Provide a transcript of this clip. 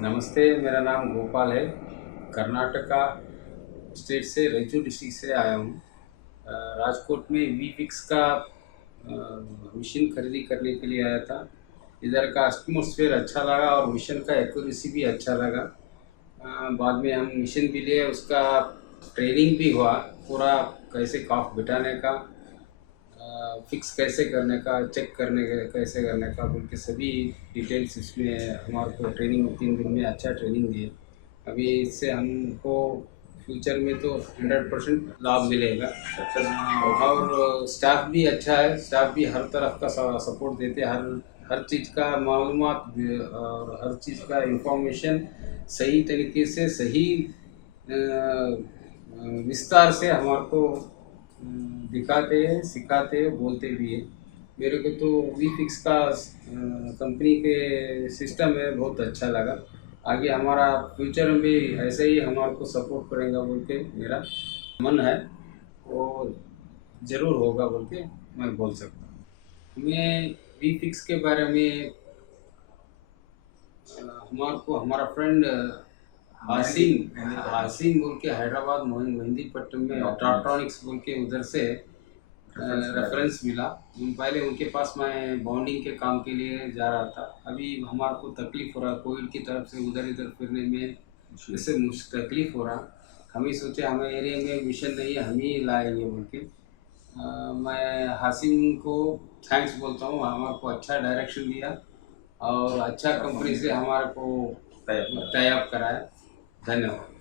नमस्ते, मेरा नाम गोपाल है। कर्नाटका स्टेट से रायचूर डिस्ट्रिक्ट से आया हूँ। राजकोट में वीफिक्स का मशीन खरीदी करने के लिए आया था। इधर का एटमॉस्फेयर अच्छा लगा और मिशन का एक्यूरेसी भी अच्छा लगा। बाद में हम मिशन भी लिए, उसका ट्रेनिंग भी हुआ पूरा, कैसे कॉफ बिठाने का, फिक्स कैसे करने का, चेक करने का कैसे करने का बोल के सभी डिटेल्स इसमें हमारे को ट्रेनिंग 3 दिन में अच्छा ट्रेनिंग दिए। अभी इससे हमको फ्यूचर में तो 100% लाभ मिलेगा। और स्टाफ भी अच्छा है, स्टाफ भी हर तरफ का सपोर्ट देते हैं। हर चीज़ का मालूमात और हर चीज़ का इंफॉर्मेशन सही तरीके से, सही विस्तार से हमारे को दिखाते हैं, सिखाते हैं, बोलते भी है। मेरे को तो वी फिक्स का कंपनी के सिस्टम है, बहुत अच्छा लगा। आगे हमारा फ्यूचर में भी ऐसे ही हमारे को सपोर्ट करेगा बोल के मेरा मन है, वो ज़रूर होगा बोल के मैं बोल सकता हूँ। हमें वी फिक्स के बारे में हमारे को हमारा फ्रेंड हासिम हासिम बोल के हैदराबाद मेहंदीपट्टनम में ऑटोट्रॉनिक्स बोल के उधर से रेफरेंस मिला। पहले उनके पास मैं बॉन्डिंग के काम के लिए जा रहा था। अभी हमारे को तकलीफ हो रहा, कोविड की तरफ से उधर इधर फिरने में इससे मुझे तकलीफ हो रहा। हम ही सोचे हमें एरिया में मिशन नहीं है, हम ही लाएंगे बोल के। मैं हासिम को थैंक्स बोलता हूँ, हमारे को अच्छा डायरेक्शन दिया और अच्छा कंपनी से हमारे को टाई अप कराया। धन्यवाद।